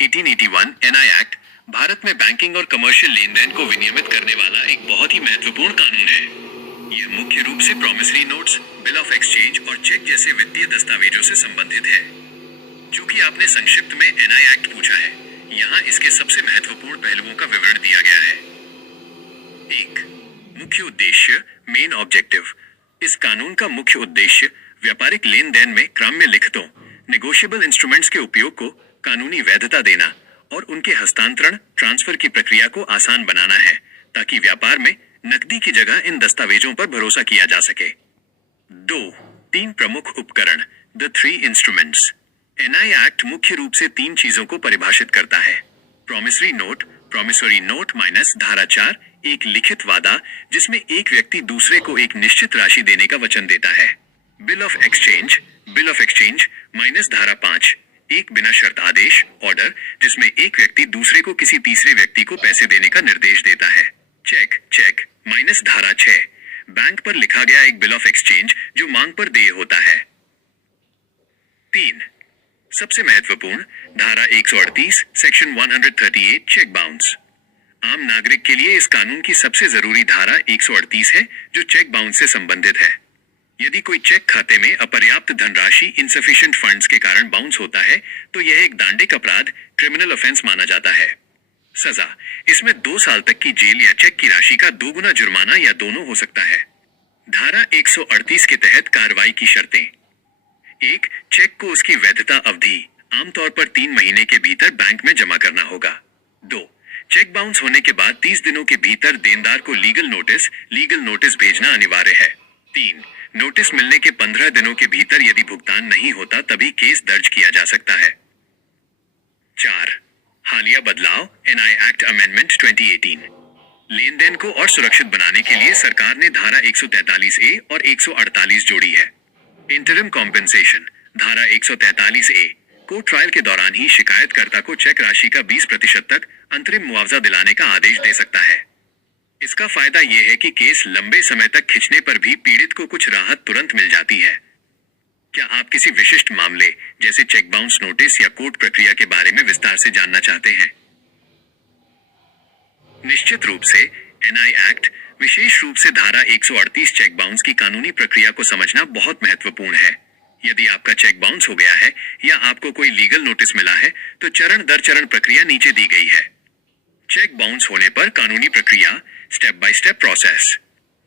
1881 NI act Bharat में banking और commercial लेन then को विनियमित करने वाला एक बहुत ही महत्वपूर्ण कानून है। यह मुख्य रूप से promissory notes, bill of exchange और चेक जैसे वित्तीय दस्तावेजों से संबंधित है। चूंकि आपने संक्षिप्त में एनआई एक्ट पूछा है, यहाँ इसके सबसे महत्वपूर्ण पहलुओं का विवरण दिया गया है। 1. मुख्य उद्देश्य, मेन ऑब्जेक्टिव। इस कानून का मुख्य उद्देश्य व्यापारिक लेन देन में क्राम्य लिखतों, नेगोशिएबल इंस्ट्रूमेंट्स के उपयोग को कानूनी वैधता देना और उनके हस्तांतरण, ट्रांसफर की प्रक्रिया को आसान बनाना है, ताकि व्यापार में नकदी की जगह इन दस्तावेजों पर भरोसा किया जा सके। 2. 3 प्रमुख उपकरण, द 3 इंस्ट्रूमेंट्स। एनआई एक्ट मुख्य रूप से 3 चीजों को परिभाषित करता है। Promissory note, promissory note minus धारा 4, एक लिखित वादा जिसमें एक व्यक्ति दूसरे को एक निश्चित राशि देने का वचन देता है। Bill of exchange, bill of exchange minus धारा 5, एक बिना शर्त आदेश, ऑर्डर जिसमें एक व्यक्ति दूसरे को किसी तीसरे व्यक्ति को पैसे देने का निर्देश देता है। चेक, चेक माइनस धारा 6, बैंक पर लिखा गया एक बिल ऑफ एक्सचेंज जो मांग पर देय होता है। 3. सबसे महत्वपूर्ण, धारा 138 सेक्शन 138 चेक बाउंस। आम नागरिक के लिए इस कानून की सबसे जरूरी धारा 138 है जो चेक बाउंस से संबंधित है। यदि कोई चेक खाते में अपर्याप्त धनराशि, इनसफिशिएंट फंड्स के कारण बाउंस होता है तो यह एक दंडिक अपराध, क्रिमिनल ऑफेंस माना जाता है। सजा, इसमें 2 साल तक की जेल या चेक की राशि का 2 गुना जुर्माना या दोनों हो सकता है। धारा 138 के तहत कार्रवाई की शर्तें। 1. चेक को उसकी वैधता अवधि, आमतौर पर 3 महीने के भीतर बैंक में जमा करना होगा। 2. चेक बाउंस होने के बाद 30 दिनों के भीतर देनदार को लीगल नोटिस भेजना अनिवार्य है। 3. नोटिस मिलने के 15 दिनों के भीतर यदि भुगतान नहीं होता तभी केस दर्ज किया जा सकता है। 4. हालिया बदलाव, एनआई एक्ट अमेंडमेंट 2018। लेन देन को और सुरक्षित बनाने के लिए सरकार ने धारा 143A और 148 जोड़ी है। इंटरिम कॉम्पेंसेशन, धारा 143A, कोर्ट ट्रायल के दौरान ही शिकायतकर्ता को चेक राशि का 20% तक अंतरिम मुआवजा दिलाने का आदेश दे सकता है। इसका फायदा यह है कि केस लंबे समय तक खिंचने पर भी पीड़ित को कुछ राहत तुरंत मिल जाती है। क्या आप किसी विशिष्ट मामले जैसे चेक बाउंस नोटिस या कोर्ट प्रक्रिया के बारे में विस्तार से जानना चाहते हैं? निश्चित रूप से एनआई एक्ट, विशेष रूप से धारा 138 चेक बाउंस की कानूनी प्रक्रिया को समझना बहुत महत्वपूर्ण है। यदि आपका चेक बाउंस हो गया है या आपको कोई लीगल नोटिस मिला है तो चरण दर चरण प्रक्रिया नीचे दी गई है। चेक बाउंस होने पर कानूनी प्रक्रिया, स्टेप बाय स्टेप प्रोसेस।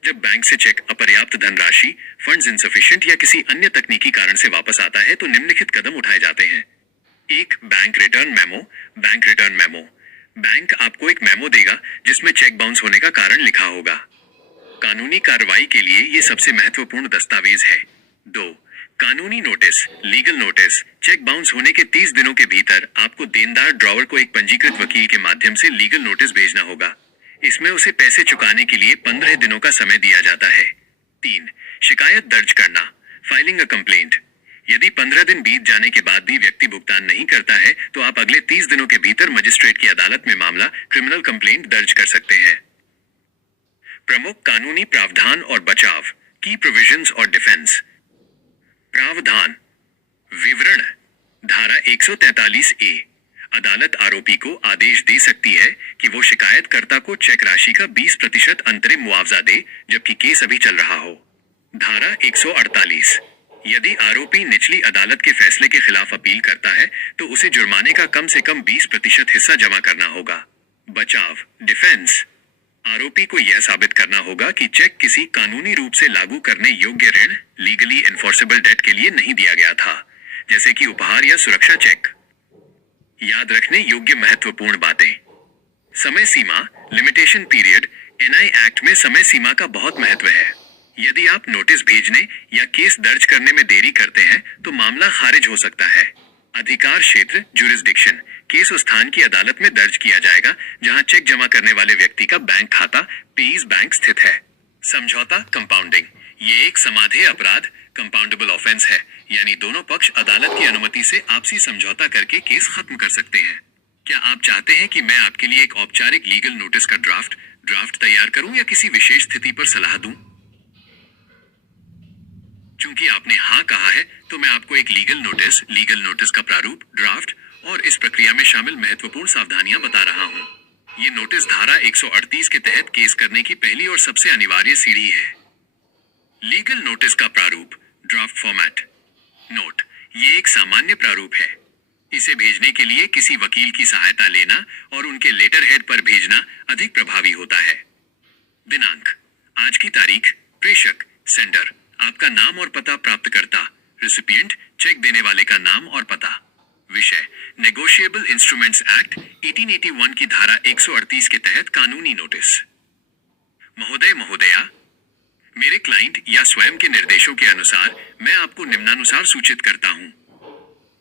जब बैंक से चेक अपर्याप्त धनराशि, फंड्स इनसफिशिएंट या किसी अन्य तकनीकी कारण से वापस आता है तो निम्नलिखित कदम उठाए जाते हैं। 1. Bank return memo, bank return memo. Bank आपको एक मेमो देगा जिसमें चेक बाउंस होने का कारण लिखा होगा। कानूनी कार्रवाई के लिए यह सबसे महत्वपूर्ण दस्तावेज है। 2. कानूनी notice, legal notice. Cheque bounce होने के 30 दिनों के भीतर आपको देनदार ड्रॉवर को एक पंजीकृत वकील के माध्यम से लीगल नोटिस भेजना होगा। इसमें उसे पैसे चुकाने के लिए 15 दिनों का समय दिया जाता है। 3. शिकायत दर्ज करना, फाइलिंग अ कंप्लेंट। यदि 15 दिन बीत जाने के बाद भी व्यक्ति भुगतान नहीं करता है तो आप अगले 30 दिनों के भीतर मजिस्ट्रेट की अदालत में मामला, क्रिमिनल कंप्लेंट दर्ज कर सकते हैं। प्रमुख कानूनी प्रावधान और बचाव, की प्रोविजंस और डिफेंस। प्रावधान, विवरण, धारा 143A, अदालत आरोपी को आदेश दे सकती है कि वो शिकायतकर्ता को चेक राशि का 20% अंतरिम मुआवजा दे जबकि केस अभी चल रहा हो। धारा 148, यदि आरोपी निचली अदालत के फैसले के खिलाफ अपील करता है तो उसे जुर्माने का कम से कम 20% हिस्सा जमा करना होगा। बचाव, डिफेंस, आरोपी को यह साबित करना होगा कि चेक किसी कानूनी रूप से लागू करने योग्य ऋण, लीगली एनफोर्सेबल डेट के लिए नहीं दिया गया था, जैसे कि उपहार या सुरक्षा चेक। याद रखने योग्य महत्वपूर्ण बातें। समय सीमा, लिमिटेशन पीरियड। एनआई एक्ट में समय सीमा का बहुत महत्व है। यदि आप नोटिस भेजने या केस दर्ज करने में देरी करते हैं तो मामला खारिज हो सकता है। अधिकार क्षेत्र, जुरिस्डिक्शन, केस उस स्थान की अदालत में दर्ज किया जाएगा जहां चेक जमा करने वाले व्यक्ति का बैंक खाता, पेईज बैंक स्थित है। समझौता, कंपाउंडिंग, ये एक समाधेय अपराध, कंपाउंडेबल ऑफेंस है, यानी दोनों पक्ष अदालत की अनुमति से आपसी समझौता करके केस खत्म कर सकते हैं। क्या आप चाहते हैं कि मैं आपके लिए एक औपचारिक लीगल नोटिस का ड्राफ्ट तैयार करूं या किसी विशेष स्थिति पर सलाह दूं? चूंकि आपने हाँ कहा है तो मैं आपको एक लीगल नोटिस का प्रारूप, ड्राफ्ट और इस प्रक्रिया में शामिल महत्वपूर्ण सावधानियां बता रहा हूं। ये नोटिस धारा 138 के तहत केस करने की पहली और सबसे अनिवार्य सीढ़ी है। लीगल नोटिस का प्रारूप, ड्राफ्ट फॉर्मेट। नोट, ये एक सामान्य प्रारूप है। इसे भेजने के लिए किसी वकील की सहायता लेना और उनके लेटर हेड पर भेजना अधिक प्रभावी होता है। दिनांक, आज की तारीख, प्रेषक, सेंडर, आपका नाम और पता, प्राप्तकर्ता, रिसिपिएंट, चेक देने वाले का नाम और पता। विषय, नेगोशिएबल इंस्ट्रूमेंट्स एक्ट 1881 की धारा 138 के तहत कानूनी नोटिस। महोदय, महोदया, मेरे क्लाइंट या स्वयं के निर्देशों के अनुसार मैं आपको निम्नानुसार सूचित करता हूं।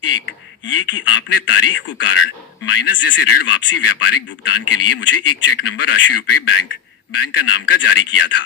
1. ये कि आपने तारीख को कारण माइनस जैसे ऋण वापसी व्यापारिक भुगतान के लिए मुझे एक चेक नंबर राशि रुपए बैंक का नाम का जारी किया था।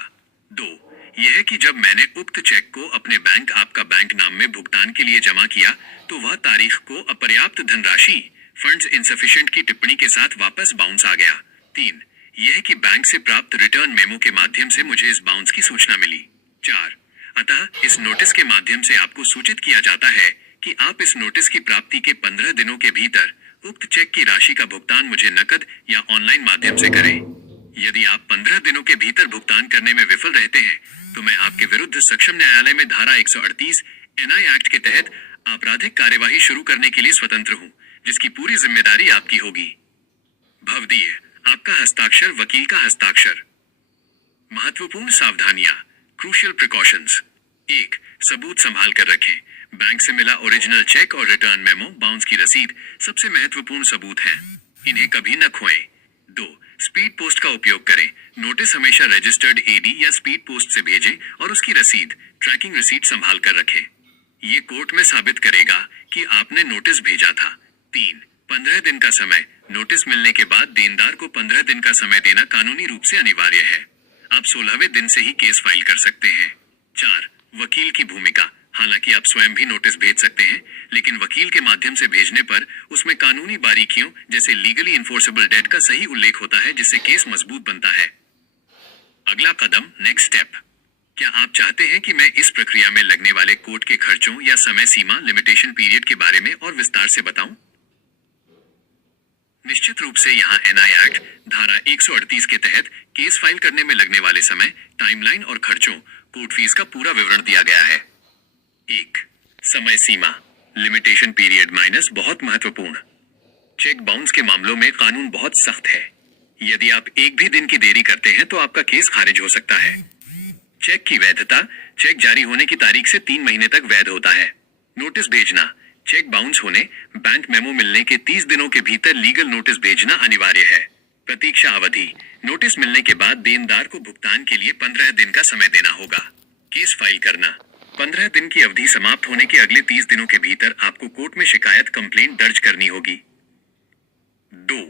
2. यह है कि जब मैंने उक्त चेक को अपने बैंक आपका बैंक नाम में भुगतान के लिए जमा किया तो वह तारीख को अपर्याप्त धनराशि फंड्स इनसफिशिएंट की टिप्पणी के साथ वापस बाउंस आ गया। 3. यह है कि बैंक से प्राप्त रिटर्न मेमो के माध्यम से मुझे इस बाउंस की सूचना मिली। 4. अतः इस नोटिस के माध्यम से आपको सूचित किया जाता है कि आप इस नोटिस की प्राप्ति के 15 दिनों के भीतर उक्त चेक की राशि का भुगतान मुझे नकद या ऑनलाइन माध्यम से करें। यदि आप 15 दिनों के भीतर भुगतान करने में विफल रहते हैं तो मैं आपके विरुद्ध सक्षम न्यायालय में धारा 138 एनआई एक्ट के तहत आपराधिक कार्यवाही शुरू करने के लिए स्वतंत्र हूं, जिसकी पूरी जिम्मेदारी आपकी होगी। भवदीय, आपका हस्ताक्षर, वकील का हस्ताक्षर। महत्वपूर्ण सावधानियां, क्रूशियल प्रिकॉशंस। 1. सबूत संभाल कर रखें। बैंक से मिला ओरिजिनल चेक और रिटर्न मेमो, बाउंस की रसीद सबसे महत्वपूर्ण सबूत हैं। इन्हें कभी न खोएं। 2. स्पीड पोस्ट का उपयोग करें। नोटिस हमेशा रजिस्टर्ड एडी या स्पीड पोस्ट से भेजें और उसकी रसीद, ट्रैकिंग रिसीट संभाल कर रखें। ये कोर्ट में साबित करेगा कि आपने नोटिस भेजा था। 3. 15 दिन का समय। नोटिस मिलने के बाद देनदार को 15 दिन का समय देना कानूनी रूप से अनिवार्य है। आप 16वें दिन से ही केस फाइल कर सकते हैं। 4. वकील की भूमिका। हालांकि आप स्वयं भी नोटिस भेज सकते हैं, लेकिन वकील के माध्यम से भेजने पर उसमें कानूनी बारीकियों जैसे लीगली इन्फोर्सेबल डेट का सही उल्लेख होता है, जिससे केस मजबूत बनता है। अगला कदम, नेक्स्ट स्टेप। क्या आप चाहते हैं कि मैं इस प्रक्रिया में लगने वाले कोर्ट के खर्चों या समय सीमा, लिमिटेशन पीरियड के बारे में और विस्तार से बताऊं? निश्चित रूप से यहाँ एनआई एक्ट धारा 138 के तहत केस फाइल करने में लगने वाले समय, टाइमलाइन और खर्चों, कोर्ट फीस का पूरा विवरण दिया गया है। 1. समय सीमा, लिमिटेशन पीरियड माइनस, बहुत महत्वपूर्ण। चेक बाउंस के मामलों में कानून बहुत सख्त है। यदि आप एक भी दिन की देरी करते हैं तो आपका केस खारिज हो सकता है। चेक की वैधता, चेक जारी होने की तारीख से 3 महीने तक वैध होता है। नोटिस भेजना, चेक बाउंस होने, बैंक मेमो मिलने के 30 दिनों के भीतर लीगल नोटिस भेजना अनिवार्य है। प्रतीक्षा अवधि, नोटिस मिलने के बाद देनदार को भुगतान के लिए 15 दिन का समय देना होगा। केस फाइल करना, 15 दिन की अवधि समाप्त होने के अगले 30 दिनों के भीतर आपको कोर्ट में शिकायत, कंप्लेंट दर्ज करनी होगी। 2.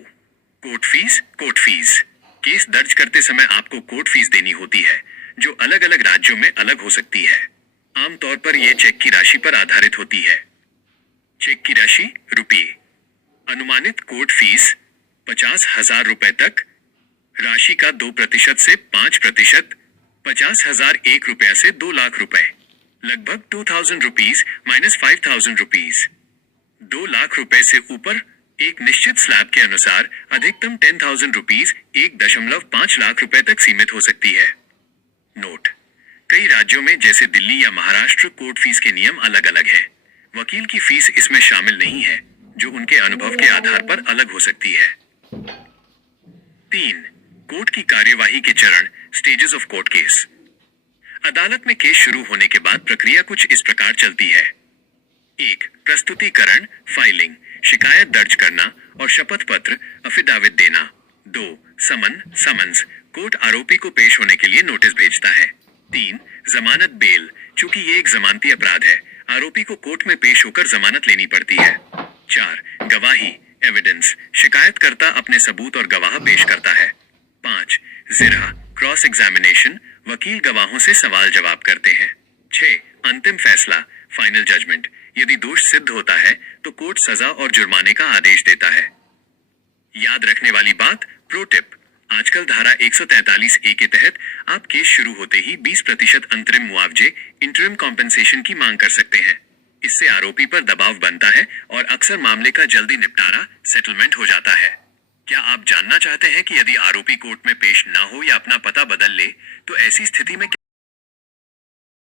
Court fees, court fees. Case दर्ज करते समय आपको कोर्ट फीस देनी होती है, जो अलग अलग राज्यों में अलग हो सकती है। आमतौर पर यह चेक की राशि पर आधारित होती है। चेक की राशि, रुपये। अनुमानित कोर्ट फीस 50,000 रुपए तक। राशि का 2% से 5%, 50,000 ₹1 से 2 लाख रुपए, लगभग 2,000 रुपीज माइनस 5,000 रुपीज। 2 लाख रुपए से ऊपर एक निश्चित स्लैब के अनुसार अधिकतम 10,000 रुपीज 1.5 लाख रुपए तक सीमित हो सकती है। नोट, कई राज्यों में जैसे दिल्ली या महाराष्ट्र कोर्ट फीस के नियम अलग अलग हैं। वकील की फीस इसमें शामिल नहीं है, जो उनके अनुभव के आधार पर अलग हो सकती है। 3. कोर्ट की कार्यवाही के चरण, स्टेजेस ऑफ कोर्ट केस। अदालत में केस शुरू होने के बाद प्रक्रिया कुछ इस प्रकार चलती है। 1. प्रस्तुतिकरण, फाइलिंग, शिकायत दर्ज करना और शपथ पत्र, अफिडाविट देना। 2. समन्स, कोर्ट आरोपी को पेश होने के लिए नोटिस भेजता है। 3. जमानत, बेल, चूंकि ये एक जमानती अपराध है, आरोपी को कोर्ट में पेश होकर जमानत लेनी पड़ती है। 4. गवाही, एविडेंस, शिकायतकर्ता अपने सबूत और गवाह पेश करता है। 5. जिरह, क्रॉस एग्जामिनेशन, वकील गवाहों से सवाल जवाब करते हैं। 6. अंतिम फैसला, फाइनल जजमेंट, यदि दोष सिद्ध होता है तो कोर्ट सजा और जुर्माने का आदेश देता है। याद रखने वाली बात, प्रो टिप, आजकल धारा 143A के तहत आप केस शुरू होते ही 20% अंतरिम मुआवजे, इंटरिम कॉम्पेंसेशन की मांग कर सकते हैं। इससे आरोपी पर दबाव बनता है और अक्सर मामले का जल्दी निपटारा सेटलमेंट हो जाता है। क्या आप जानना चाहते हैं कि यदि आरोपी कोर्ट में पेश ना हो या अपना पता बदल ले तो ऐसी स्थिति में